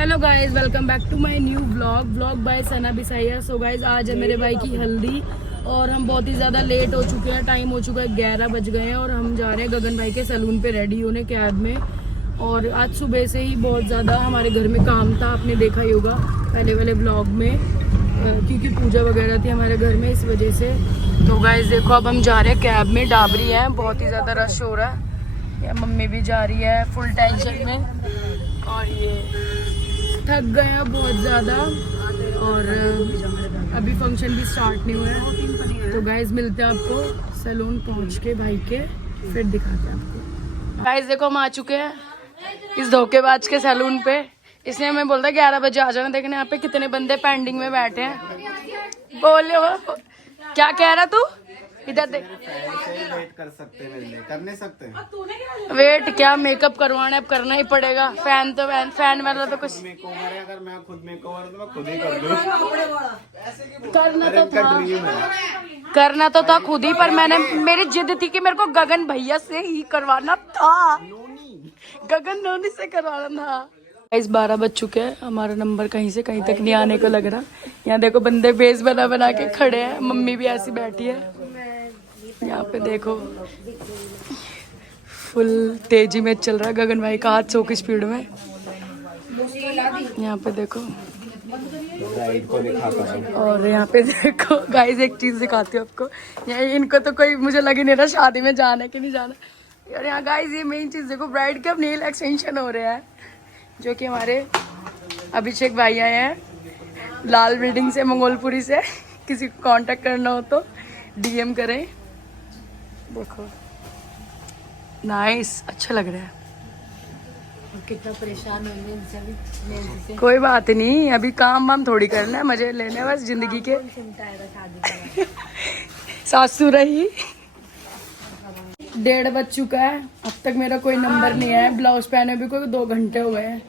Hello guys, welcome back to my new vlog by Sana Bisaiya. So guys, आज है मेरे भाई की हल्दी और हम बहुत ही ज़्यादा लेट हो चुके हैं। टाइम हो चुका है 11 बज गए हैं और हम जा रहे हैं गगन भाई के सैलून पे रेडी होने कैब में। और आज सुबह से ही बहुत ज़्यादा हमारे घर में काम था, आपने देखा ही होगा पहले वाले व्लॉग में, क्योंकि पूजा वगैरह थी हमारे घर में, इस वजह से। तो गाइज देखो, अब हम जा रहे हैं कैब में। डाबरी है, बहुत ही ज़्यादा रश हो रहा है। या मम्मी भी जा रही है फुल टेंशन में। और ये थक गए हैं बहुत ज़्यादा और अभी फंक्शन भी स्टार्ट नहीं हुआ है। तो गाइज मिलते हैं आपको सैलून पहुंच के भाई के, फिर दिखाते हैं आपको। गाइज देखो, हम आ चुके हैं इस धोखेबाज के सैलून पे। इसने हमें बोलता है 11 बजे आ जाना। देखने यहाँ पे कितने बंदे पेंडिंग में बैठे हैं। बोले हो क्या कह रहा तू? इधर देख। वेट कर सकते हैं, मिलने कर नहीं सकते। वेट क्या, मेकअप करवाना है, अब करना ही पड़ेगा। फैन तो फैन वाला तो कुछ मेकओवर है, अगर मैं खुद मेकओवर तो मैं खुद ही कर दूं। करना तो था खुद ही, पर मैंने मेरी जिद थी कि मेरे को गगन भैया से ही करवाना था। गगन नोनी से करवाना था। इस 12 बज चुके हैं, हमारा नंबर कहीं से कहीं तक नहीं आने को लग रहा। यहाँ देखो बंदे बेस बना बना के खड़े हैं। मम्मी भी ऐसी बैठी है। यहाँ पे देखो फुल तेजी में चल रहा है गगन भाई का हाथ 100 की स्पीड में। यहाँ पे देखो, और यहाँ पे देखो गाइस, एक चीज दिखाती हूँ आपको। यहाँ इनको तो कोई, मुझे लग ही नहीं रहा शादी में जाना है कि नहीं जाना। और यहाँ गाइस ये मेन चीज देखो, ब्राइड के अब नेल एक्सटेंशन हो रहे हैं, जो कि हमारे अभिषेक भाई आए हैं लाल बिल्डिंग से, मंगोलपुरी से। किसी को कांटेक्ट करना हो तो DM करें। देखो नाइस, अच्छा लग रहा है। कितना परेशान होंगे इनसे भी। कोई बात नहीं, अभी काम वाम थोड़ी करना है, मजे लेने बस जिंदगी के। सासू रही। 1:30 बज चुका है, अब तक मेरा कोई नंबर नहीं है। ब्लाउज पहने भी कोई 2 घंटे हो गए हैं।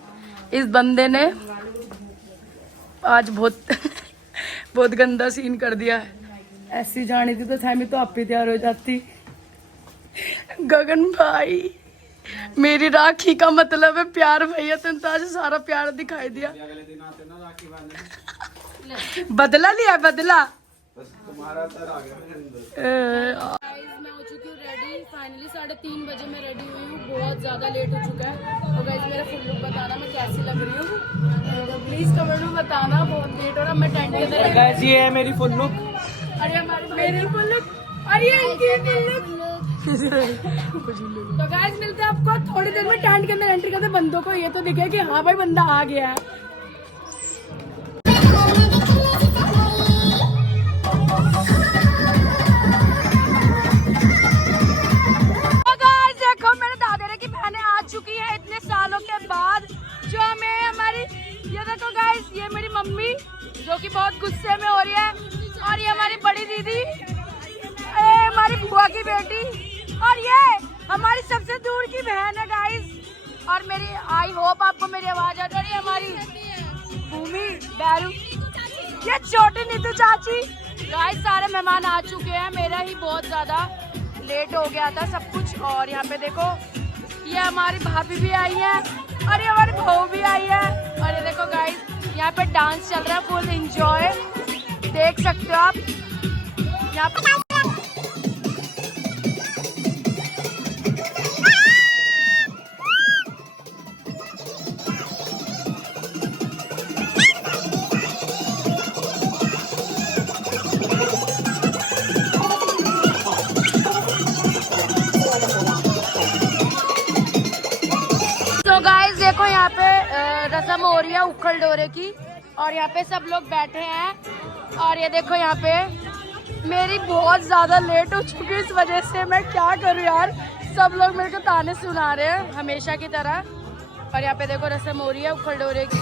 इस बंदे ने आज बहुत गंदा सीन कर दिया है। ऐसी जानी थी तो सैमी तो आप ही तैयार हो जाती। गगन भाई, मेरी राखी का मतलब है प्यार भैया, तुम तो आज सारा प्यार दिखाई दिया। बदला लिया, बदला। तुम्हारा सर आ गया। मैं हो चुकी हूँ रेडी। फाइनली 3:30 बजे मैं रेडी हुई हूँ। बहुत ज़्यादा लेट हो चुका है। और गाइस मेरा फुल लुक बताना मैं कैसी लग रही हूँ, प्लीज़ कमेंट में बताना। बहुत लेट हो रहा, मैं टेंट के अंदर। गाइस ये है मेरी फुल लुक। अरे मेरी फुल लुक, अरे इनकी फुल लुक। तो गाइस मिलते हैं आपको थोड़ी देर में। टेंट के अंदर एंट्री करते बंदों को ये तो दिखे कि हाँ भाई बंदा आ गया है। देखो मेरे दादारे की बहनें आ चुकी है इतने सालों के बाद, जो हमें हमारी, ये देखो गाइस, ये मेरी मम्मी जो कि बहुत गुस्से में हो रही है, और ये हमारी बड़ी दीदी, हमारी बुआ की बेटी, और ये हमारी सबसे दूर की बहन है गाइस। और मेरी, आई होप आपको मेरी आवाज आ रही है, हमारी भूमि बैरू, ये छोटी नीतू चाची। गाइस सारे मेहमान आ चुके हैं, मेरा ही बहुत ज्यादा लेट हो गया था सब कुछ। और यहाँ पे देखो, ये हमारी भाभी भी आई है और ये हमारी बहू भी आई है। और ये देखो गाइस, यहाँ पे डांस चल रहा है, फुल एंजॉय देख सकते हो आप यहाँ पे। तो गाइस देखो, यहाँ पे रस्म हो रही है उखल डोरे की, और यहाँ पे सब लोग बैठे हैं। और ये देखो यहाँ पे मेरी बहुत ज्यादा लेट हो चुकी है, इस वजह से मैं क्या करूँ यार। सब लोग मेरे को ताने सुना रहे हैं हमेशा की तरह। और यहाँ पे देखो रस्म हो रही है उखल डोरे की।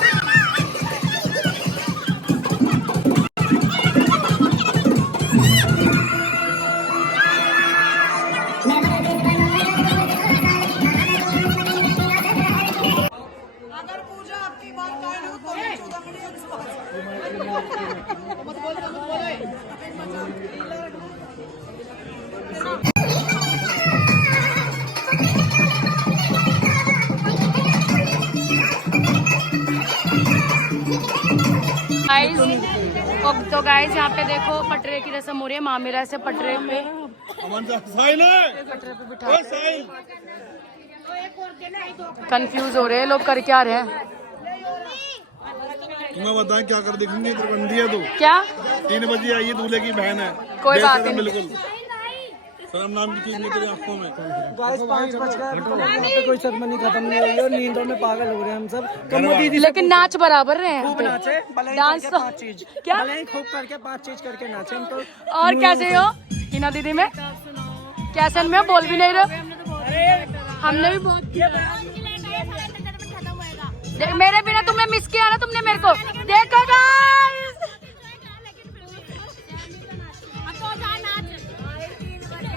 तो गाइस यहाँ पे देखो पटरे की रस्म हो रही है। माँ मेरा ऐसे पटरे पे बिठा कंफ्यूज हो रहे हैं लोग, कर क्या रहे हैं। तुम्हें बताएं क्या कर दिखेंगे, इधर बंदी है तू। क्या 3 बजे आई है, दूल्हे की बहन है। कोई बात नहीं, बिल्कुल शर्म नाम की चीज नहीं तेरी आंखों में। गाइस 5 बज गए, कोई सेरेमनी खत्म नहीं हुई और नींदों में पागल हो रहे हैं हम सब। लेकिन नाच बराबर रहे हैं खूब नाचे, डांस तो 5 चीज क्या खूब करके 5 चीज करके नाचे हम तो। और कैसे हो हिना दीदी में कैसे में बोल भी नहीं रहे। हमने भी बहुत किया। देख मेरे बिना तुमने मिस किया ना, तुमने मेरे को देखो गाइस।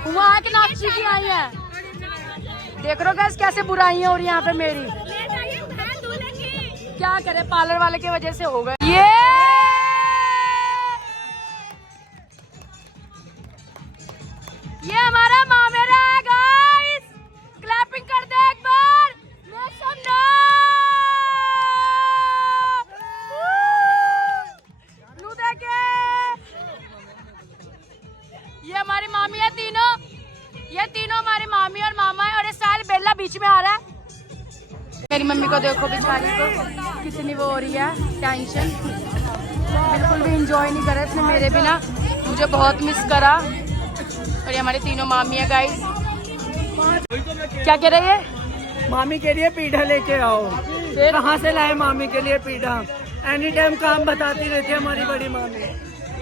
वहाँ के नाची की आई है, देख रहे हो गाइस कैसे बुराइयां हो रही है यहाँ पे मेरी। क्या करे, पार्लर वाले की वजह से हो गए ये। हमारा मामेरा है गाइस, क्लैपिंग कर दे एक बार। ये हमारी मामी है तीनों, ये तीनों हमारी मामी और मामा है। और इस साल बेला बीच में आ रहा है। मेरी मम्मी को देखो बेचारी को कितनी वो हो रही है टेंशन, बिल्कुल भी एंजॉय नहीं कर रहा इसने मेरे बिना, मुझे बहुत मिस करा। और ये हमारी तीनों मामी है गाइस। क्या कह रही है? मामी के लिए पीढ़ा लेके आओ। कहाँ से लाए मामी के लिए पीढ़ा? एनी टाइम काम बताती रहती है हमारी बड़ी मामी।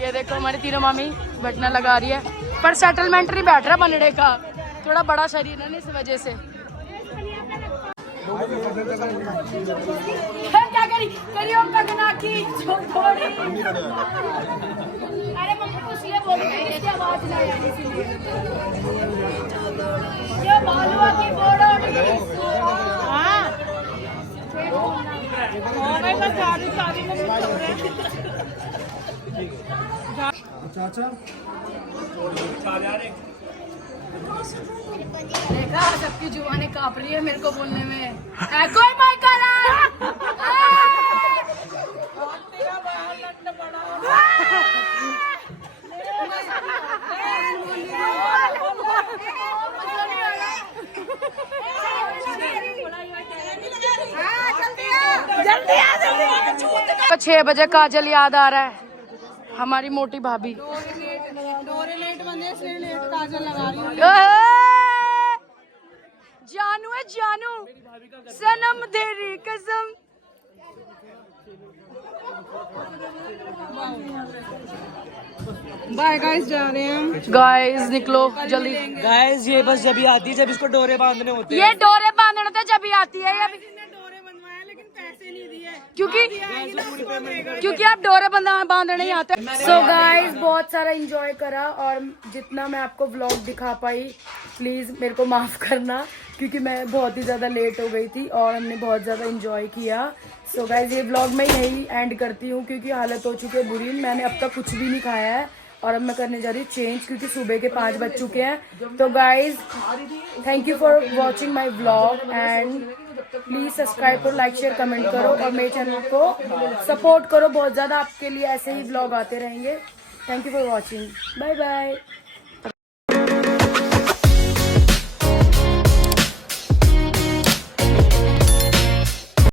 ये देखो हमारी तीनों मामी बटना लगा रही है, पर सेटलमेंट नहीं बैठ रहा बनड़े का, थोड़ा बड़ा शरीर है ना इस वजह से। क्या करी कंगना की थोड़ी। अरे मम्मी को इसलिए बोल रही है, इसकी आवाज नहीं आ रही इसलिए। ये बालुआ की बोर्ड हां मैं तो सारी चाचा देखा सबकी जुबानें कांप रही है मेरे को बोलने में। कोई माइकल जल्दी आ। 6 बजे काजल याद आ रहा है, हमारी मोटी भाभी। जानू है जानू, सनम तेरी कसम। बाय गाइस, जा रहे हैं गाइस निकलो जल्दी। गाइस ये बस जब ही आती है जब इसको डोरे बांधने होते हैं। ये डोरे बांधने होते जब ही आती है। क्योंकि आप डोरे बांधने नहीं आते। सो गाइस बहुत सारा एंजॉय करा, और जितना मैं आपको व्लॉग दिखा पाई प्लीज मेरे को माफ करना, क्योंकि मैं बहुत ही ज्यादा लेट हो गई थी और हमने बहुत ज्यादा एंजॉय किया। सो गाइस ये व्लॉग मैं यही एंड करती हूँ, क्योंकि हालत हो चुकी है बुरी। मैंने अब तक कुछ भी नहीं खाया है और अब मैं करने जा रही हूँ चेंज, क्योंकि सुबह के 5 बज चुके हैं। तो guys thank you for watching my vlog and please subscribe करो, लाइक शेयर कमेंट करो और मेरे चैनल को सपोर्ट करो बहुत ज्यादा। आपके लिए ऐसे ही व्लॉग आते रहेंगे। Thank you for watching, bye bye.